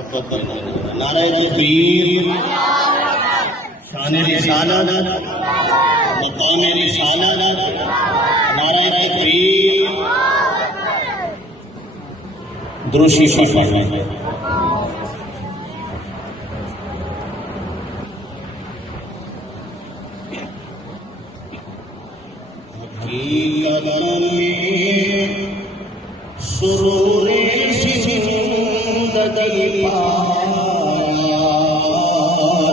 نعرہ تکبیر، شان رسالت، مقام رسالت، نعرہ تکبیر، درود شریف پڑھیں۔ حقیقت میں سرور زندگی پایا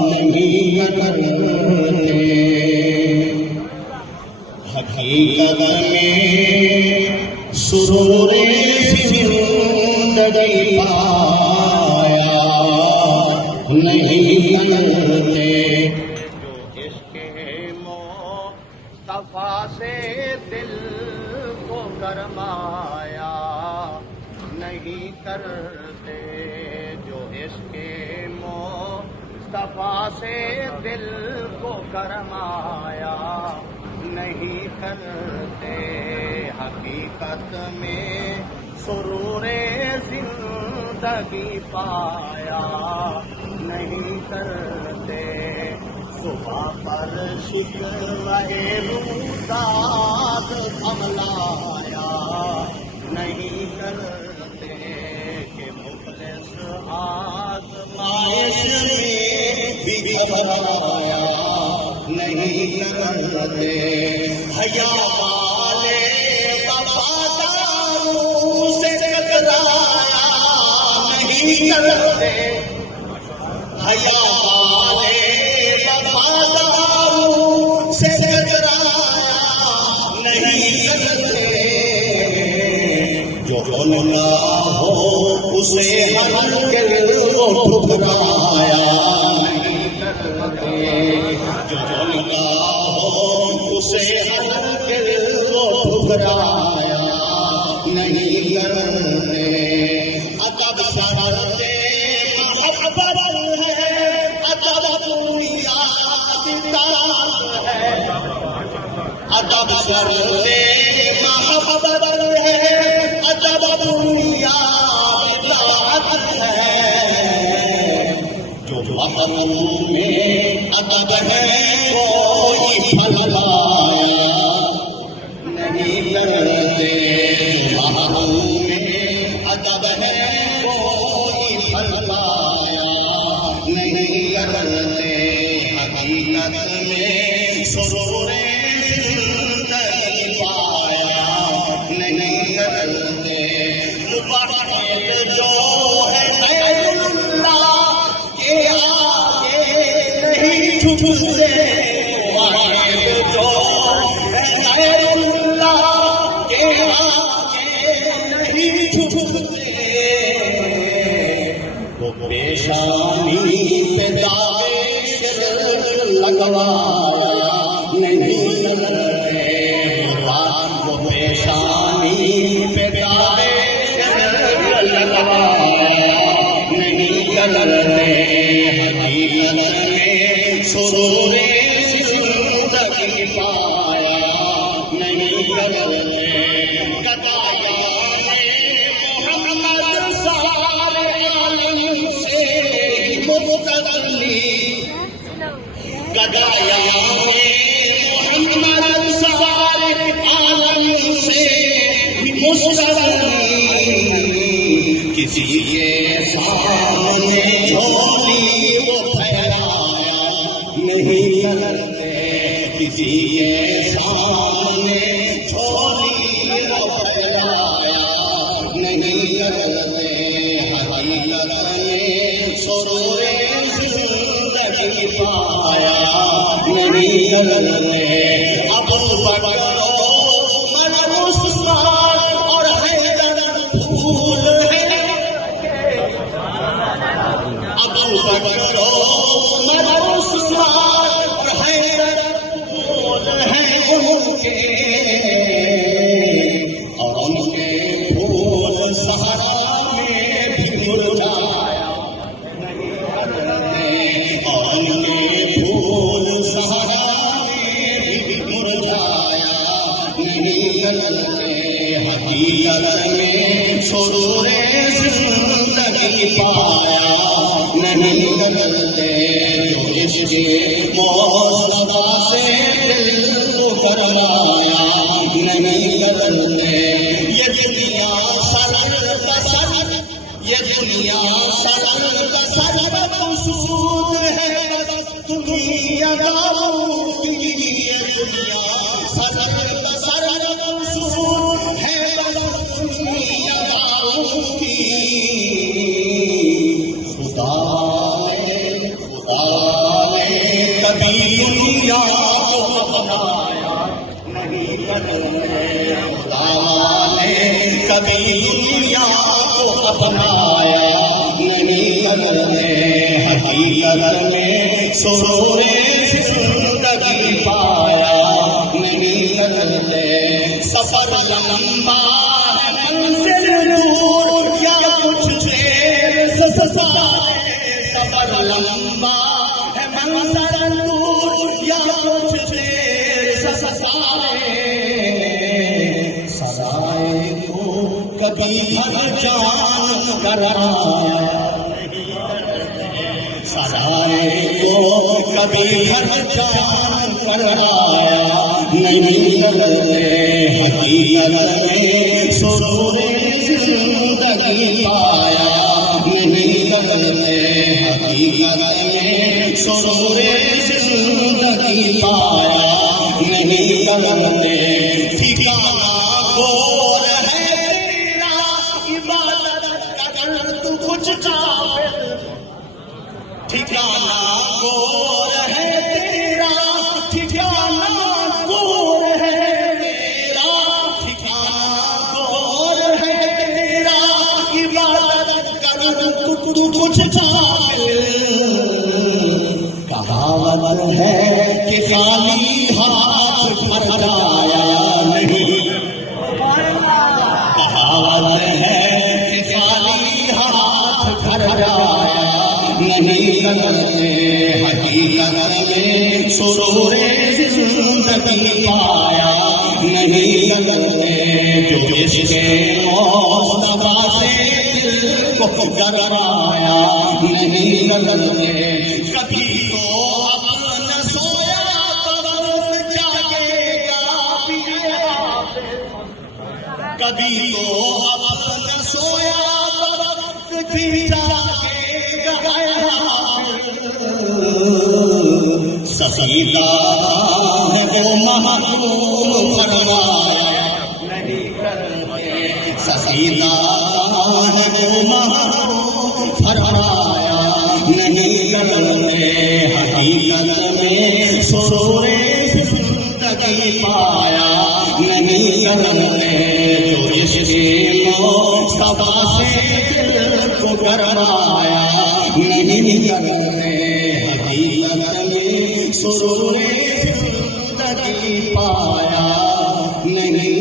نہیں کرتے، حقیقت میں سرور زندگی پایا نہیں کرتے، جو اس کے مصطفیٰ سے دل کو گرمایا نہیں کرتے، جو اس کے مصطفیٰ سے دل کو گرمایا نہیں کرتے، حقیقت میں سرور زندگی پایا نہیں کرتے، صبح پر شکوہ روداد حملایا نہیں کرتے، کہ مخلص آزمائش میں بھی گھبرایا نہیں کرتے، حیا والے وفاداروں سے ٹکرایا نہیں کرتے، حیا والے وفاداروں سے ٹکرایا نہیں کرتے، جو بننا ہو اسے ہرگز ٹھکرایا نہیں کرتے، جو بننا ہو اسے ہرگز ٹھکرایا نہیں کرتے، ادب شرط محبت ہے، ادب بنیاد کار ہے، ادب شرط محبت ہے، ادب بنیاد کار ہے، جو محبوب میں ادب ہے کوئی پھل پایا نہیں کرتے، محبوب میں ادب ہے کوئی پھل پایا نہیں کرتے، حقیقت میں سرور زندگی پایا نہیں کرتے، واحد جو ہے بیت اللہ کے آگے نہیں جھکتے، واحد جو ہے بیت اللہ کے آگے نہیں جھکتے، وہ پیشانی پہ داغ شرک لگوایا نہیں کرتے، وہ پیشانی پہ داغ شرک لگوایا نہیں کرتے، حقیقت میں سرور زندگی پایا نہیں کرتے، گدایان محمد سارے عالم سے مستغنی، گدایان محمد سارے عالم سے مستغنی، کسی کے سامنے جھولی وہ پھیلایا نہیں کرتے، کسی کے سامنے جھولی وہ پھیلایا نہیں کرتے، حقیقت میں سرور زندگی پایا نہیں کرتے، ابو بکر عمر عثمان اور حیدر پھول ہے، ابو بکر عمر عثمان اور حیدر پھول ہیں ان کے، اور ان کے پھول صحرا میں بھی مرجھایا نہیں کرتے، اور ان کے پھول صحرا میں بھی مرجھایا نہیں کرتے، حقیقت میں سرور زندگی پایا عشق مصطفیٰ سے دل کو کروایا نہیں بدلتے یہ دنیا سر بسر یہ دنیا سر بسر مقصود ہے دنیا داؤد کی یہ دنیا سر بسر مقصود ہے دنیا داؤد کی کبھی دنیا کو اپنایا نہیں بدلتے خدا نے کبھی دنیا کو اپنایا نہیں بدلتے حقیقت میں سرور زندگی پایا نہیں بدلتے سفر لمبا ہے منزل دور یا کچھ دیر سفر لمبا ہے منزل دور یا کچھ دیر سرائے کو کبھی ہر جان کرایا سرائے کو کبھی ہر جان کرایا نہیں بدلتے حقیقت میں سرور زندگی پایا نہیں بدلتے حقیقت میں سرور زندگی پایا نہیں بدلتے ٹھکانہ گور ہے تیرا عبادت اگر تو کچھ چاہے ٹھکانہ گور ہے تیرا ٹھکانہ گور ہے تیرا ٹھکانہ گور ہے تیرا عبادت اگر تو کچھ چاہے کہاوت ہے کہ خالی ہاتھ پھٹایا نہیں کہاوت ہے کہ خالی ہاتھ پھٹایا نہیں بدلتے حقیقت میں سرور زندگی پایا نہیں بدلتے جو عشق مصطفیٰ سے دل کو کروایا نہیں بدلتے کبھی تو اپنا سویا وقت جاگے گا کبھی تو اپنا سویا وقت بھی جاگے گا سفیدہ ہے وہ محروم فرمایا نہیں کرتے سفیدہ ہے وہ محروم فرمایا نہیں کرتے حقیقت میں سرور زندگی پایا نہیں کرتے جو عشق مصطفیٰ سے دل کو کروایا نہیں کرتے حقیقت میں سرور زندگی پایا نہیں